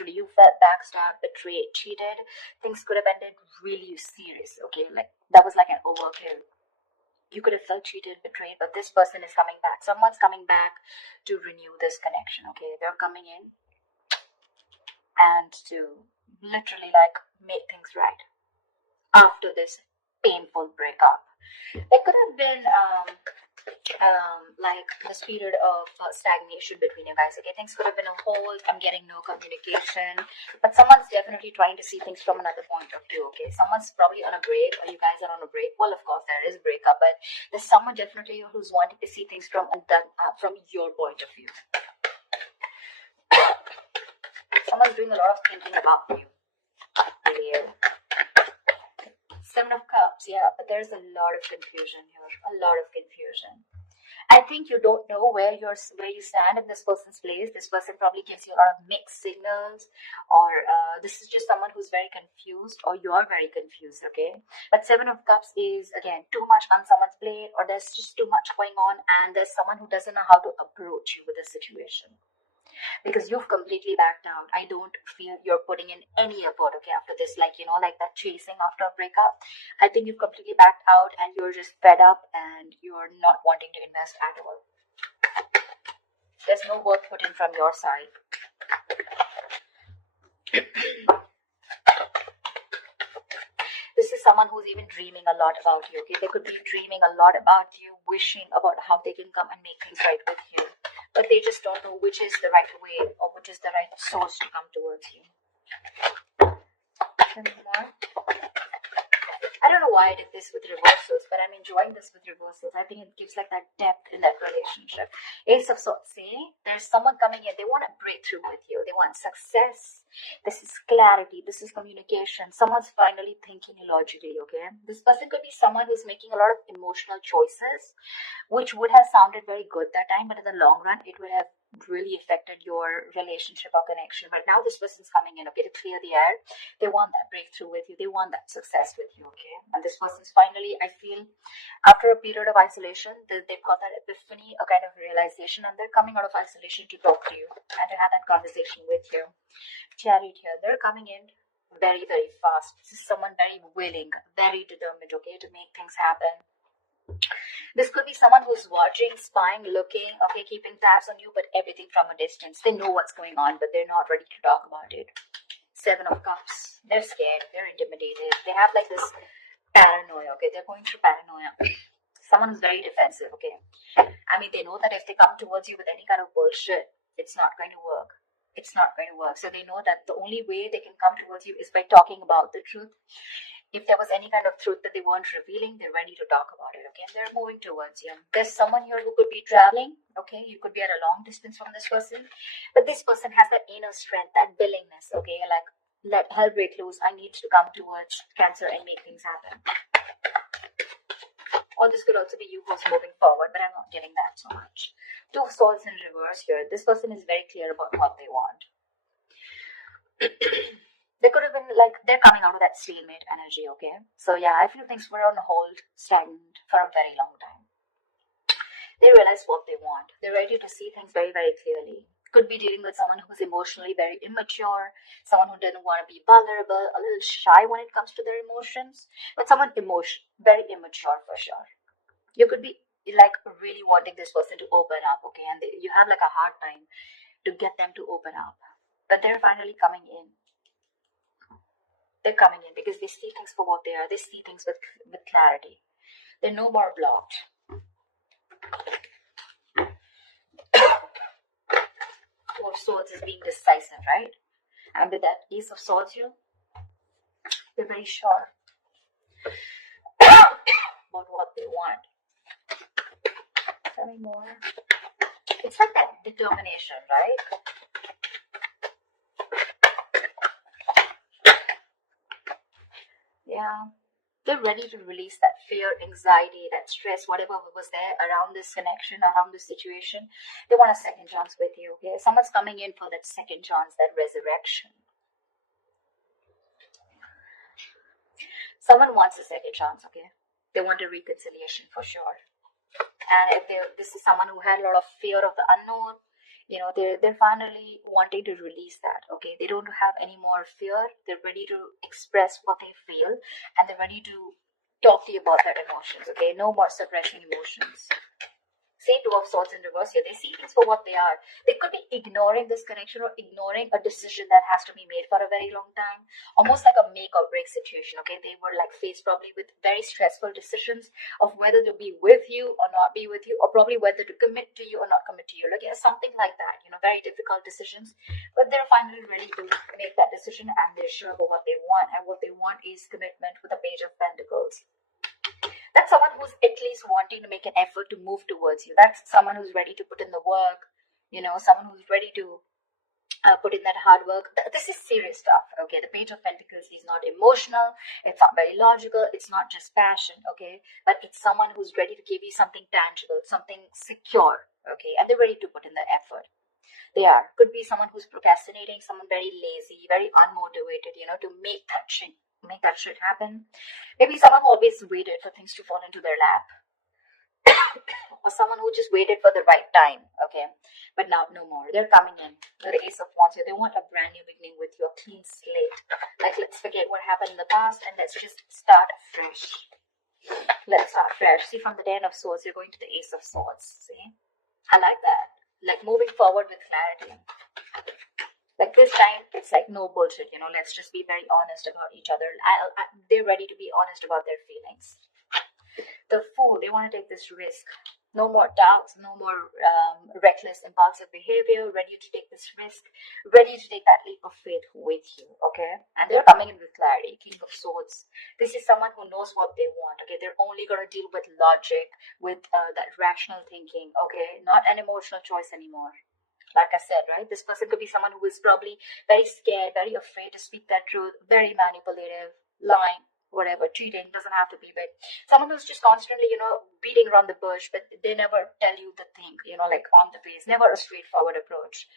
you felt backstabbed, betrayed, cheated, things could have ended really serious, okay? Like, that was like an overkill. You could have felt cheated, betrayed, but this person is coming back. Someone's coming back to renew this connection, okay? They're coming in and to literally like make things right after this painful breakup. There could have been like this period of stagnation between you guys, okay? Things could have been a hold. I'm getting no communication, but someone's definitely trying to see things from another point of view, okay? Someone's probably on a break, or you guys are on a break. Well, of course there is breakup, but there's someone definitely who's wanting to see things from your point of view. Someone's doing a lot of thinking about you. Yeah. 7 of Cups, yeah, but there's a lot of confusion here. A lot of confusion. I think you don't know where you stand in this person's place. This person probably gives you a lot of mixed signals, or this is just someone who's very confused, or you're very confused, okay? But 7 of Cups is, again, too much on someone's plate, or there's just too much going on, and there's someone who doesn't know how to approach you with the situation. Because you've completely backed out. I don't feel you're putting in any effort, okay, after this, like, you know, like that chasing after a breakup. I think you've completely backed out and you're just fed up and you're not wanting to invest at all. There's no work put in from your side. This is someone who's even dreaming a lot about you, okay? They could be dreaming a lot about you, wishing about how they can come and make things right with you. But they just don't know which is the right way or which is the right source to come towards you. I don't know why I did this with reversals, but I'm enjoying this with reversals. I think it gives like that depth in that relationship. Ace of Swords, see? There's someone coming in. They want a breakthrough with you. They want success. This is clarity. This is communication. Someone's finally thinking logically, okay? This person could be someone who's making a lot of emotional choices, which would have sounded very good that time, but in the long run, it would have really affected your relationship or connection. But now this person's coming in, okay, to clear the air. They want that breakthrough with you. They want that success with you, okay? And this person's finally, I feel, after a period of isolation, they've got that epiphany, a kind of realization, and they're coming out of isolation to talk to you and to have that conversation with you. Chariot here, they're coming in very, very fast. This is someone very willing, very determined, okay, to make things happen. This could be someone who's watching, spying, looking, okay, keeping tabs on you, but everything from a distance. They know what's going on, but they're not ready to talk about it. 7 of Cups. They're scared. They're intimidated. They have like this paranoia, okay? They're going through paranoia. Someone who's very defensive, okay? I mean, they know that if they come towards you with any kind of bullshit, it's not going to work. It's not going to work. So they know that the only way they can come towards you is by talking about the truth. If there was any kind of truth that they weren't revealing, they're ready to talk about it, okay? They're moving towards you. There's someone here who could be traveling, okay? You could be at a long distance from this person, but this person has that inner strength, that willingness, okay? Like, let hell break loose. I need to come towards Cancer and make things happen. Or this could also be you who's moving forward, but I'm not getting that so much. 2 of Swords in reverse here. This person is very clear about what they want. They could have been like, they're coming out of that stalemate energy, okay? So yeah, I feel things were on hold, stagnant for a very long time. They realize what they want. They're ready to see things very, very clearly. Could be dealing with someone who's emotionally very immature, someone who didn't want to be vulnerable, a little shy when it comes to their emotions, but someone very immature for sure. You could be like really wanting this person to open up, okay? And you have like a hard time to get them to open up. But they're finally coming in. They're coming in because they see things for what they are. They see things with clarity. They're no more blocked. 2 of Swords is being decisive, right? And with that Ace of Swords here, they're very sure about what they want. Tell me more. It's like that determination, right? Yeah. They're ready to release that fear, anxiety, that stress, whatever was there around this connection, around this situation. They want a second chance with you, okay? Someone's coming in for that second chance, that resurrection. Someone wants a second chance, okay? They want a reconciliation for sure. And if this is someone who had a lot of fear of the unknown, they're finally wanting to release that. Okay, they don't have any more fear. They're ready to express what they feel, and they're ready to talk to you about their emotions. Okay, no more suppressing emotions. Say Two of Swords in reverse here. They see things for what they are. They could be ignoring this connection or ignoring a decision that has to be made for a very long time. Almost like a make or break situation. Okay, they were like faced probably with very stressful decisions of whether to be with you or not be with you, or probably whether to commit to you or not commit to you. Like, yeah, something like that. Very difficult decisions. But they're finally ready to make that decision, and they're sure about what they want. And what they want is commitment with the Page of Pentacles. That's someone who's at least wanting to make an effort to move towards you. That's someone who's ready to put in the work, someone who's ready to put in that hard work. This is serious stuff, okay? The Page of Pentacles is not emotional, it's not very logical, it's not just passion, okay? But it's someone who's ready to give you something tangible, something secure, okay? And they're ready to put in the effort. They are. Could be someone who's procrastinating, someone very lazy, very unmotivated, to make that shit happen. Maybe someone who always waited for things to fall into their lap. Or someone who just waited for the right time, okay? But now, no more. They're coming in. The Ace of Wands here. They want a brand new beginning with you, a clean slate. Like, let's forget what happened in the past and let's just start fresh. Let's start fresh. See, from the Ten of Swords, you're going to the Ace of Swords. See? I like that. Like, moving forward with clarity. Like, this time, it's like no bullshit, let's just be very honest about each other. They're ready to be honest about their feelings. The Fool, they want to take this risk. No more doubts, no more reckless, impulsive behavior, ready to take this risk, ready to take that leap of faith with you, okay? And they're coming in with clarity. King of Swords. This is someone who knows what they want, okay? They're only going to deal with logic, with that rational thinking, okay? Not an emotional choice anymore. Like I said, right? This person could be someone who is probably very scared, very afraid to speak that truth, very manipulative, lying, whatever, cheating, doesn't have to be, but someone who's just constantly, beating around the bush, but they never tell you the thing, like on the face, never a straightforward approach.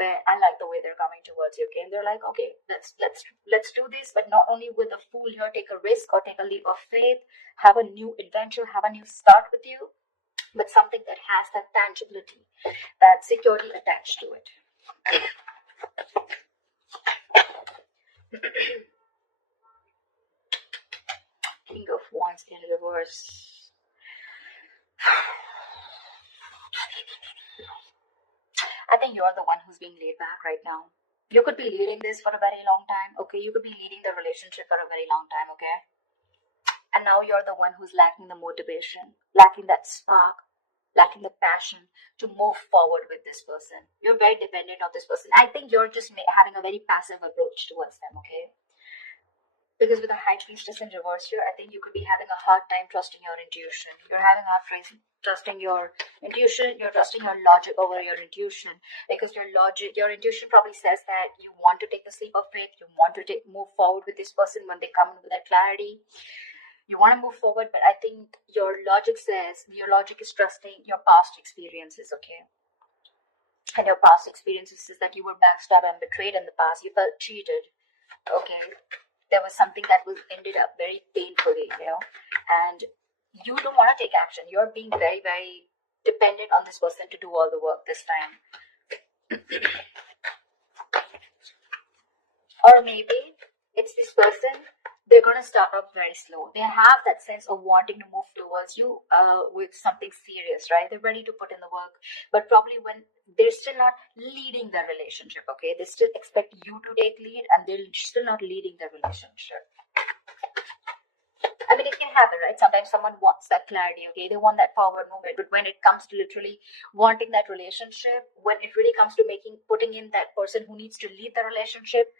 But I like the way they're coming towards you, okay? And they're like, okay, let's do this, but not only with a Fool here, take a risk or take a leap of faith, have a new adventure, have a new start with you, but something that has that tangibility, that security attached to it. King of Wands in reverse. I think you're the one who's being laid back right now. You could be leading this for a very long time, okay? You could be leading the relationship for a very long time, okay? And now you're the one who's lacking the motivation, lacking that spark, lacking the passion to move forward with this person. You're very dependent on this person. I think you're just having a very passive approach towards them, okay? Because with the High Priestess in reverse here, I think you could be having a hard time trusting your intuition. You're having a hard time trusting your intuition. You're trusting your logic over your intuition. Because your intuition probably says that you want to take the leap of faith. You want to move forward with this person when they come with that clarity. You want to move forward, but I think your logic is trusting your past experiences, okay? And your past experiences is that you were backstabbed and betrayed in the past. You felt cheated, okay? There was something that was ended up very painfully, and you don't want to take action. You're being very, very dependent on this person to do all the work this time. Or maybe it's this person, they're going to start off very slow. They have that sense of wanting to move towards you with something serious, right? They're ready to put in the work, but probably when they're still not leading the relationship, okay? They still expect you to take lead and they're still not leading the relationship. I mean, it can happen, right? Sometimes someone wants that clarity, okay? They want that forward movement, but when it comes to literally wanting that relationship, when it really comes to putting in that person who needs to lead the relationship,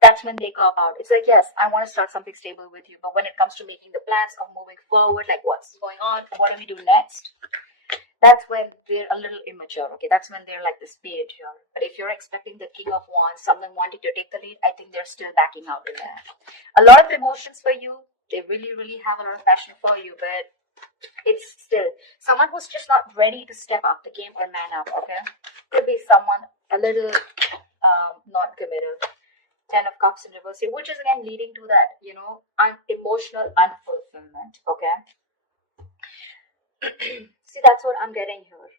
that's when they cop out. It's like, yes, I want to start something stable with you, but when it comes to making the plans of moving forward, like what's going on, what do we do next? That's when they're a little immature, okay? That's when they're like the spade here. But if you're expecting the King of Wands, someone wanting to take the lead, I think they're still backing out in that. A lot of emotions for you. They really, really have a lot of passion for you, but it's still someone who's just not ready to step up the game or man up, okay? Could be someone a little not committed. Ten of Cups in reverse here, which is again leading to that, emotional unfulfillment, okay? See, that's what I'm getting here.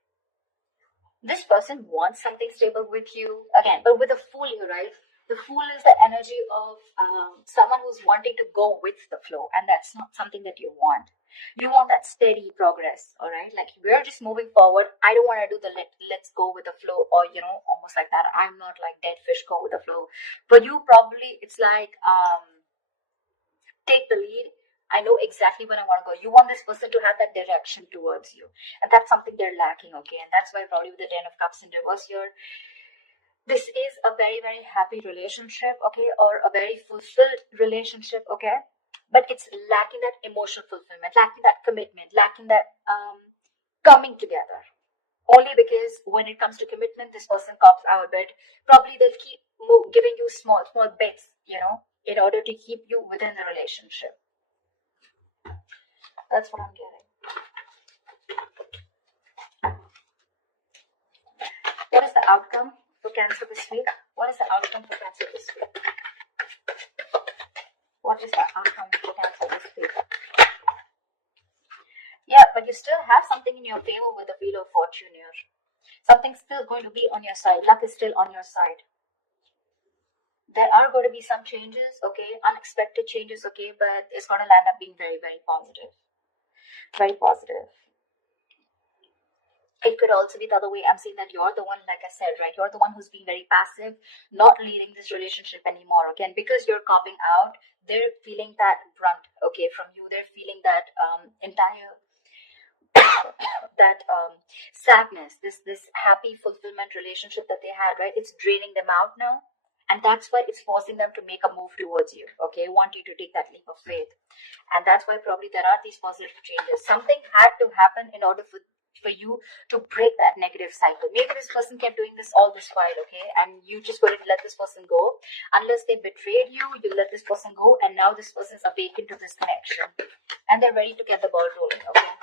This person wants something stable with you again, but with a Fool here, right? The Fool is the energy of someone who's wanting to go with the flow, and that's not something that you want. You want that steady progress, all right? Like, we're just moving forward. I don't want to do the let's go with the flow, or almost like that. I'm not like dead fish, go with the flow. For you, probably it's like take the lead. I know exactly where I want to go. You want this person to have that direction towards you. And that's something they're lacking, okay? And that's why probably with the Ten of Cups in reverse here, this is a very, very happy relationship, okay? Or a very fulfilled relationship, okay? But it's lacking that emotional fulfillment, lacking that commitment, lacking that coming together. Only because when it comes to commitment, this person cops out, but probably they'll keep giving you small bits, in order to keep you within the relationship. That's what I'm getting. What is the outcome for Cancer this week? What is the outcome for Cancer this week? What is the outcome for Cancer this week? Yeah, but you still have something in your favor with the Wheel of Fortune here. Something's still going to be on your side. Luck is still on your side. There are going to be some changes, okay? Unexpected changes, okay? But it's going to land up being very, very positive. Very positive. It could also be the other way. I'm saying that you're the one, like I said, right? You're the one who's being very passive, not leading this relationship anymore. Again, because you're copping out, they're feeling that brunt, okay, from you. They're feeling that entire that sadness, this happy fulfillment relationship that they had, right? It's draining them out now. And that's why it's forcing them to make a move towards you, okay? Want you to take that leap of faith. And that's why probably there are these positive changes. Something had to happen in order for you to break that negative cycle. Maybe this person kept doing this all this while, okay? And you just couldn't let this person go. Unless they betrayed you, you let this person go, and now this person's awakened to this connection. And they're ready to get the ball rolling, okay?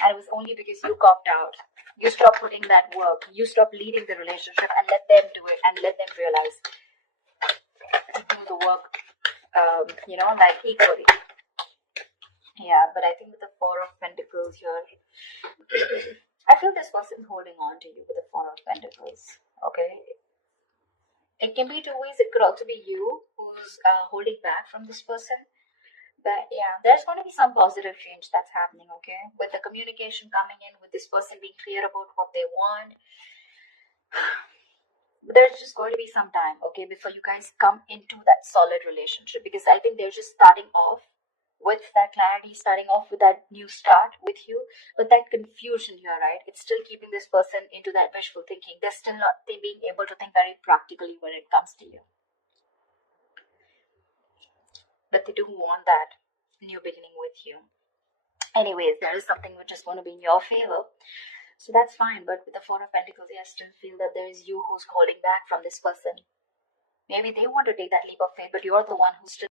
And it was only because you copped out. You stop putting that work. You stop leading the relationship and let them do it and let them realize to do the work, like equally. Yeah, but I think with the Four of Pentacles here, I feel this person's holding on to you with the Four of Pentacles, okay? It can be two ways. It could also be you who's holding back from this person. But yeah, there's going to be some positive change that's happening, okay? With the communication coming in, with this person being clear about what they want. But there's just going to be some time, okay, before you guys come into that solid relationship. Because I think they're just starting off with that clarity, starting off with that new start with you. But that confusion here, right? It's still keeping this person into that wishful thinking. They're still not being able to think very practically when it comes to you. But they do want that new beginning with you. Anyways, there is something which is going to be in your favor. So that's fine. But with the Four of Pentacles, I still feel that there is you who's holding back from this person. Maybe they want to take that leap of faith, but you're the one who's still